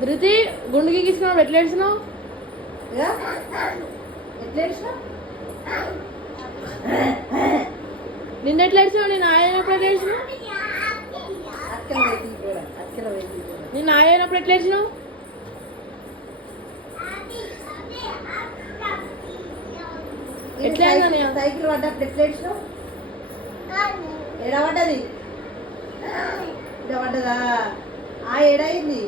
ధృతి గుండు గీకిస్తున్నావు ఎట్లా ఏడ్చినావు? ఎట్లా ఏడ్చినావు? నిన్న ఎట్లా ఏడ్చినావు? నేను ఆయనప్పుడు ఎట్లా ఏడ్చినావు? నిన్న ఆయనప్పుడు ఎట్లా ఏడ్చినావు? ఎట్లా సైకిల్ పడ్డప్పుడు ఎట్లా ఏడ్చినావు? ఎడ పడ్డది? ఇడ పడ్డదా? ఆ ఏడైంది